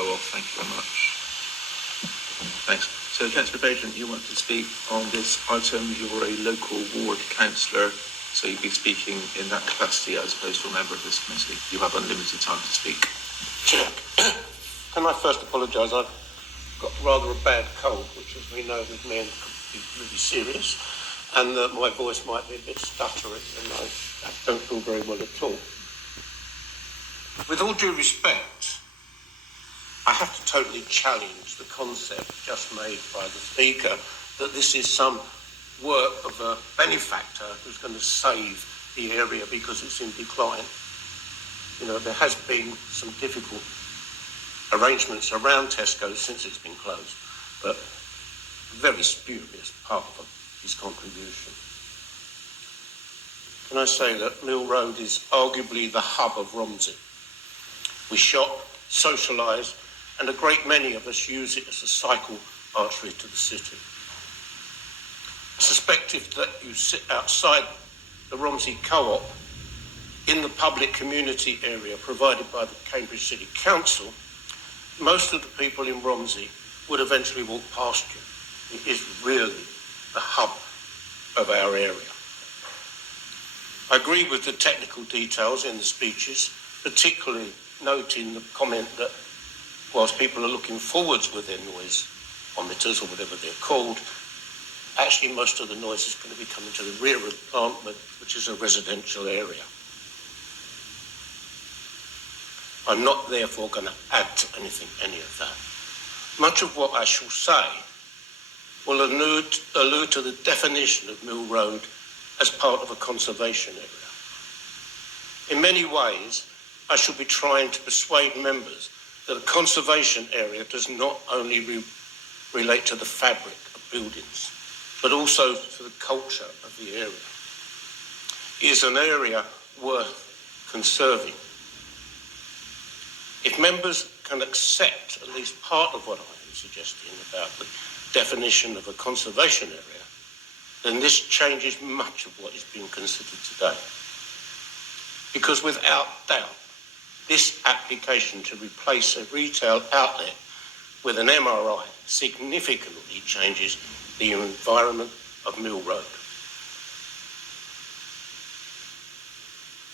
go off. Thank you very much. Thanks. So, Cllr Baigent, you want to speak on this item. You're a local ward councillor, so you'll be speaking in that capacity as opposed to a member of this committee. You have unlimited time to speak. Chair, can I first apologise? I've got rather a bad cold, which, as we know with men, could be really serious, and that my voice might be a bit stuttery, and I don't feel very well at all. With all due respect, I have to totally challenge the concept just made by the Speaker that this is some work of a benefactor who's going to save the area because it's in decline. You know, there has been some difficult arrangements around Tesco since it's been closed, but a very spurious part of his contribution. Can I say that Mill Road is arguably the hub of Romsey? We shop, socialise, and a great many of us use it as a cycle artery to the city. I suspect if that you sit outside the Romsey Co-op in the public community area provided by the Cambridge City Council, most of the people in Romsey would eventually walk past you. It is really the hub of our area. I agree with the technical details in the speeches, particularly noting the comment that whilst people are looking forwards with their noise ometers or whatever they're called, actually most of the noise is going to be coming to the rear of the plant, which is a residential area. I'm not therefore going to add to any of that. Much of what I shall say will allude to the definition of Mill Road as part of a conservation area. In many ways, I shall be trying to persuade members that a conservation area does not only relate to the fabric of buildings, but also to the culture of the area. It is an area worth conserving. If members can accept at least part of what I am suggesting about the definition of a conservation area, then this changes much of what is being considered today. Because without doubt, this application to replace a retail outlet with an MRI significantly changes the environment of Mill Road.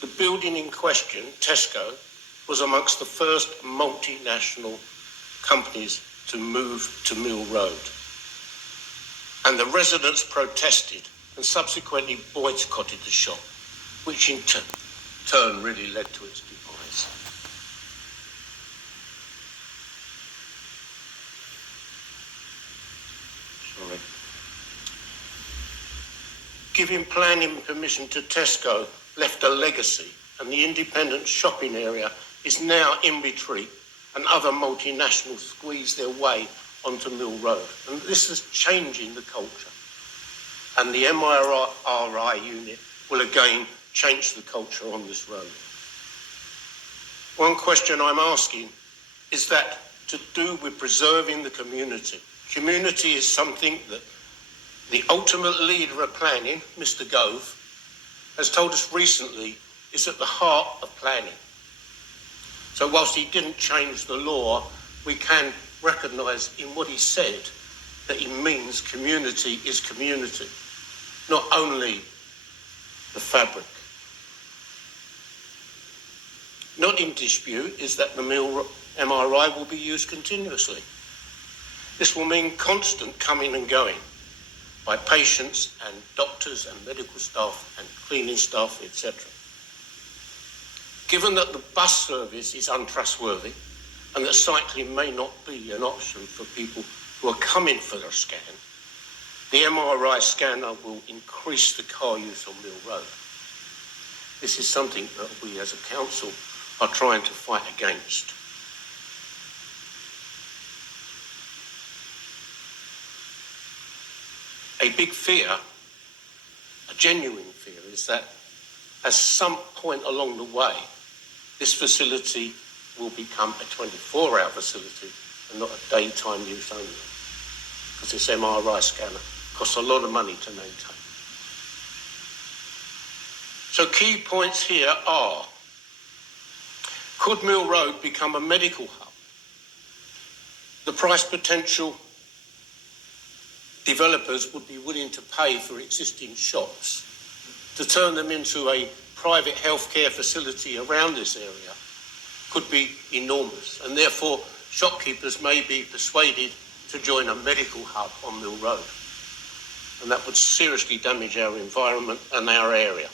The building in question, Tesco, was amongst the first multinational companies to move to Mill Road. And the residents protested and subsequently boycotted the shop, which in turn really led to its demise. Sorry. Giving planning permission to Tesco left a legacy, and the independent shopping area is now in retreat, and other multinationals squeeze their way onto Mill Road. And this is changing the culture. And the MRI unit will again change the culture on this road. One question I'm asking is that to do with preserving the community. Community is something that the ultimate leader of planning, Mr. Gove, has told us recently is at the heart of planning. So whilst he didn't change the law, we can recognise in what he said that he means community is community, not only the fabric. Not in dispute is that the MRI will be used continuously. This will mean constant coming and going by patients and doctors and medical staff and cleaning staff, etc. Given that the bus service is untrustworthy and that cycling may not be an option for people who are coming for their scan, the MRI scanner will increase the car use on Mill Road. This is something that we as a council are trying to fight against. A big fear, a genuine fear, is that at some point along the way, this facility will become a 24-hour facility and not a daytime use only, because this MRI scanner costs a lot of money to maintain. So key points here are, could Mill Road become a medical hub? the price potential developers would be willing to pay for existing shops to turn them into a private healthcare facility around this area could be enormous, and therefore shopkeepers may be persuaded to join a medical hub on Mill Road, and that would seriously damage our environment and our area.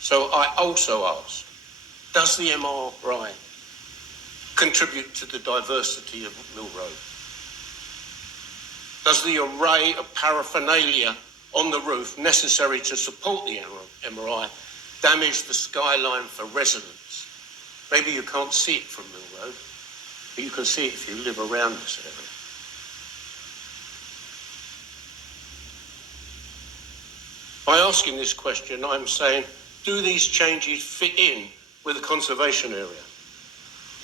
So I also ask, does the MRI contribute to the diversity of Mill Road? Does the array of paraphernalia on the roof necessary to support the MRI damage the skyline for residents? Maybe you can't see it from Mill Road, but you can see it if you live around this area. By asking this question, I'm saying, do these changes fit in with the conservation area?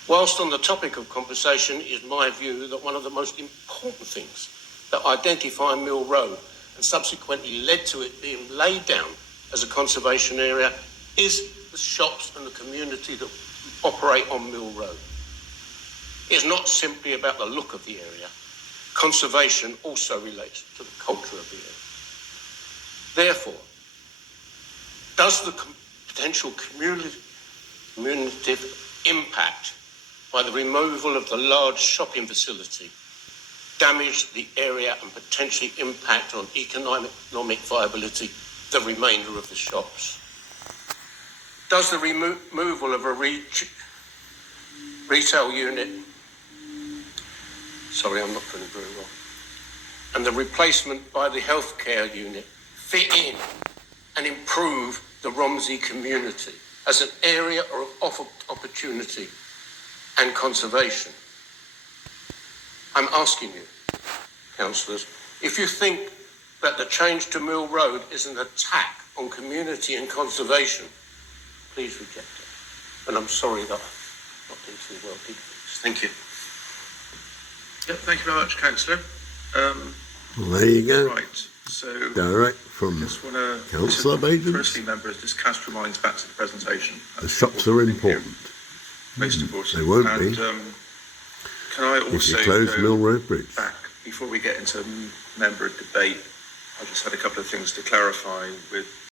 Whilst on the topic of conservation, it is my view that one of the most important things that identify Mill Road and subsequently led to it being laid down as a conservation area is the shops and the community that operate on Mill Road. It's not simply about the look of the area. Conservation also relates to the culture of the area. Therefore, does the potential cumulative impact by the removal of the large shopping facility damage the area and potentially impact on economic viability the remainder of the shops? Does the removal of a retail unit, sorry, I'm not doing it very well, and the replacement by the healthcare unit fit in and improve the Romsey community as an area of opportunity and conservation? I'm asking you, councillors, if you think that the change to Mill Road is an attack on community and conservation, please reject it. And I'm sorry that I've not been too well did this. Thank you. Yep, thank you very much, councillor. Well, there you go. Right, so Direct from just want to Cllr Baigent. firstly, members, just cast your minds back to the presentation. The shops are important. Most important. They won't and, be can I if also you close go Mill Road Bridge. back before we get into member debate? I just had a couple of things to clarify with